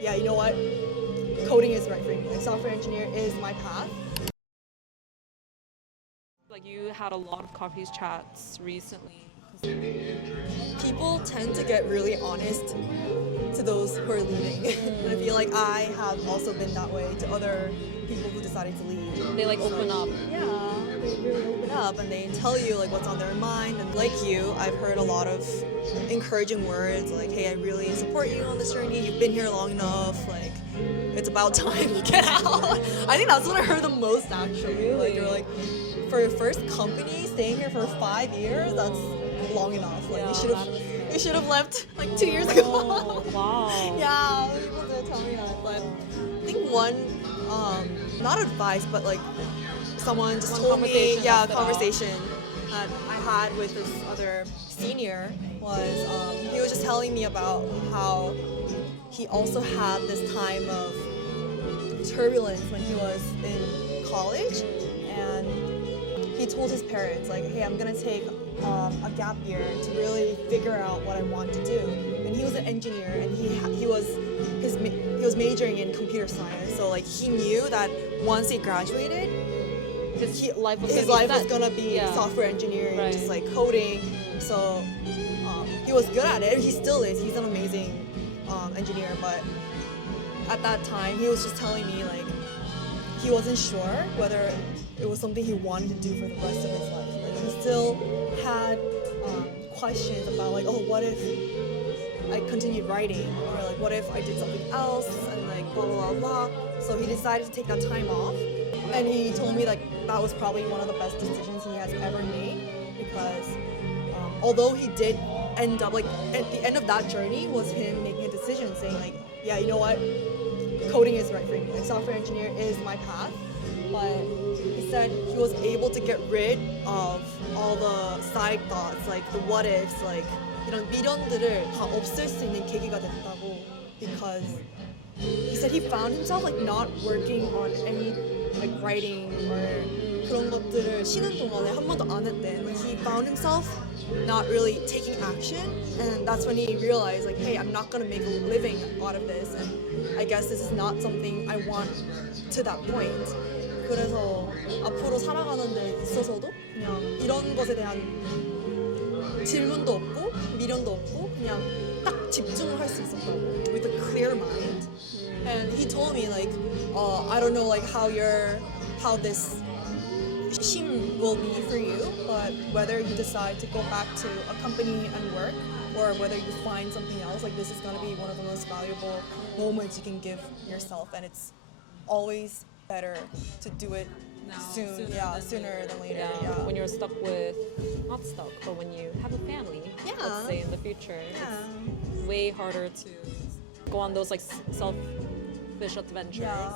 yeah, you know what? Coding is right for me. Like, software engineer is my path. Like you had a lot of coffee chats recently. People tend to get really honest to those who are leaving. And I feel like I have also been that way to other people who decided to leave. They like open up. Yeah, they really open up and they tell you like what's on their mind. And like you, I've heard a lot of encouraging words like, hey, I really support you on this journey. You've been here long enough. Like, it's about time you get out. I think that's what I heard the most actually. Like, you're like, for your first company, staying here for 5 years, that's long enough. Like, you should have left like 2 years ago. Oh, wow. Yeah, people did tell me that. But I think one, not advice, but like someone just told me, conversation that I had with this other senior was he was just telling me about how he also had this time of turbulence when he was in college, and he told his parents like, hey, I'm gonna take a gap year to really figure out what I want to do. And he was an engineer, and he was majoring in computer science. So like he knew that once he graduated, his life was gonna be software engineering, right. Just like coding. So he was good at it, and he still is. He's an amazing engineer. But at that time, he was just telling me like he wasn't sure whether it was something he wanted to do for the rest of his life. Like, he still had questions about like, oh, what if I continued writing, or like, what if I did something else, and like blah blah blah blah. So he decided to take that time off, and he told me like that was probably one of the best decisions he has ever made, because although he did end up like at the end of that journey was him making a decision saying like, yeah, you know what, coding is right for me. Like, software engineer is my path. But he said he was able to get rid of all the side thoughts, like the what ifs, like 이런 미련들을 다 없앨 수 있는 계기가 됐다고. Because he said he found himself like not working on any like writing or 그런 것들을 쉬는 동안에 한 번도 안 했대. Like, he found himself not really taking action, and that's when he realized like, hey, I'm not gonna make a living out of this, and I guess this is not something I want to that point. 그래서 앞으로 살아가는 데 있어서도 그냥 이런 것에 대한 질문도 없고 미련도 없고 그냥 딱 집중을 할 수 있었다고, with a clear mind. And he told me like, I don't know like how this 쉼 will be for you, but whether you decide to go back to a company and work, or whether you find something else, like this is gonna be one of the most valuable moments you can give yourself, and it's always better to do it sooner than later. Yeah. When you're not stuck, but when you have a family, let's say in the future, it's way harder to go on those like selfish adventures. Yeah.